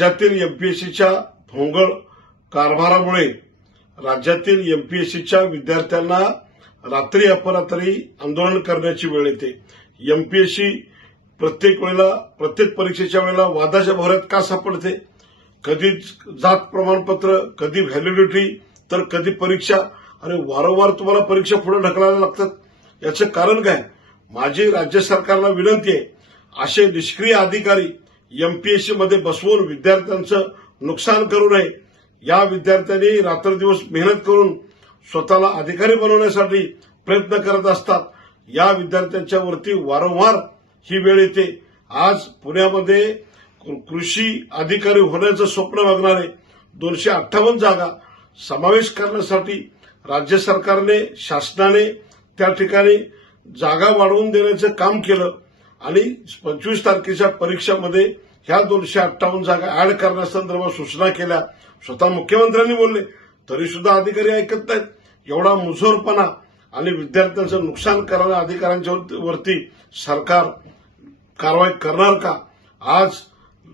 राज्यातील एमपीएससीच्या भोंगळ कारभारामुळे राज्यातील एमपीएससीच्या विद्यार्थ्यांना रात्री अपरात्री आंदोलन करण्याची वेळ येते. एमपीएससी प्रत्येक वेळेला प्रत्येक परीक्षेच्या वेळेला वादाच्या भरात का सापडते? कधी जात प्रमाणपत्र कधी व्हॅलिडिटी तर कधी परीक्षा. आणि वारंवार तुम्हाला परीक्षा पुढे ढकलायला लागतात. याचं कारण काय? माझी राज्य सरकारला विनंती आहे. असे निष्क्रिय अधिकारी एमपीएससी मध्ये बसवून विद्यार्थ्यांचं नुकसान करू नये. या विद्यार्थ्यांनी रात्रदिवस मेहनत करून स्वतःला अधिकारी बनवण्यासाठी प्रयत्न करत असतात. या विद्यार्थ्यांच्या वरती वारंवार ही वेळ येते. आज पुण्यामध्ये कृषी अधिकारी होण्याचं स्वप्न बघणारे दोनशे अठ्ठावन्न जागा समावेश करण्यासाठी राज्य सरकारने शासनाने त्या ठिकाणी जागा वाढवून देण्याचं काम केलं आणि पंचवीस तारखेच्या परीक्षामध्ये ह्या दोनशे अठ्ठावन्न जागा ऍड करण्यासंदर्भात सूचना केल्या. स्वतः मुख्यमंत्र्यांनी बोलले तरी सुद्धा अधिकारी ऐकत नाहीत. एवढा मुजोरपणा आणि विद्यार्थ्यांचं नुकसान करणाऱ्या अधिकाऱ्यांच्या वरती सरकार कारवाई करणार का? आज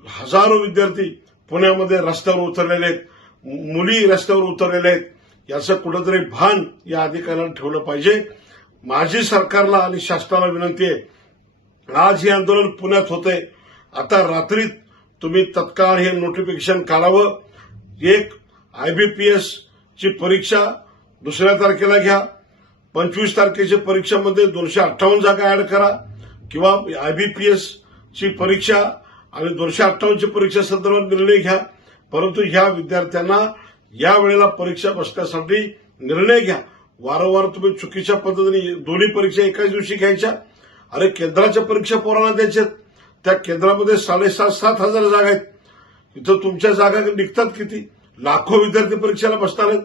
हजारो विद्यार्थी पुण्यामध्ये रस्त्यावर उतरलेले आहेत. मुली रस्त्यावर उतरलेल्या आहेत. याचं कुठंतरी भान या अधिकाऱ्यांना ठेवलं पाहिजे. माझी सरकारला आणि शासनाला विनंती आहे. आज हे आंदोलन पुण्यात होतंय. आता रात्रीत तुम्ही तत्काळ हे नोटिफिकेशन काढावं. एक आयबीपीएस ची परीक्षा दुसऱ्या तारखेला घ्या. पंचवीस तारखेच्या परीक्षेमध्ये दोनशे अठ्ठावन्न जागा ऍड करा. किंवा आयबीपीएस ची परीक्षा आणि दोनशे अठ्ठावन्नची परीक्षा संदर्भात निर्णय घ्या. परंतु ह्या विद्यार्थ्यांना या वेळेला परीक्षा बसण्यासाठी निर्णय घ्या. वारंवार तुम्ही चुकीच्या पद्धतीने दोन्ही परीक्षा एकाच दिवशी घ्यायच्या. अरे केंद्राच्या परीक्षा पोरांना द्यायच्यात. त्या केंद्रामध्ये साडेसात सात हजार जागा आहेत. इथं तुमच्या जागा निघतात किती? लाखो विद्यार्थी परीक्षेला बसणार आहेत.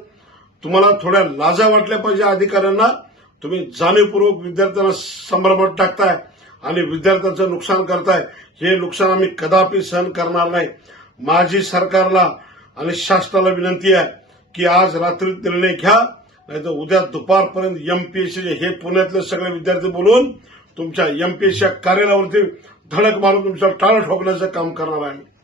तुम्हाला थोड्या लाजा वाटल्या पाहिजे अधिकाऱ्यांना. तुम्ही जाणीवपूर्वक विद्यार्थ्यांना संभ्रमात टाकताय आणि विद्यार्थ्यांचं नुकसान करताय. हे नुकसान आम्ही कदापि सहन करणार नाही. माझी सरकारला आणि शासनाला विनंती आहे की आज रात्री निर्णय घ्या नाही तर उद्या दुपारपर्यंत एमपीएससी हे पुण्यातले सगळे विद्यार्थी बोलून तुमच्या एमपीएससी कार्यालयावरती धडक मारून तुमच्या टाळं ठोकण्याचं काम करणार आहे.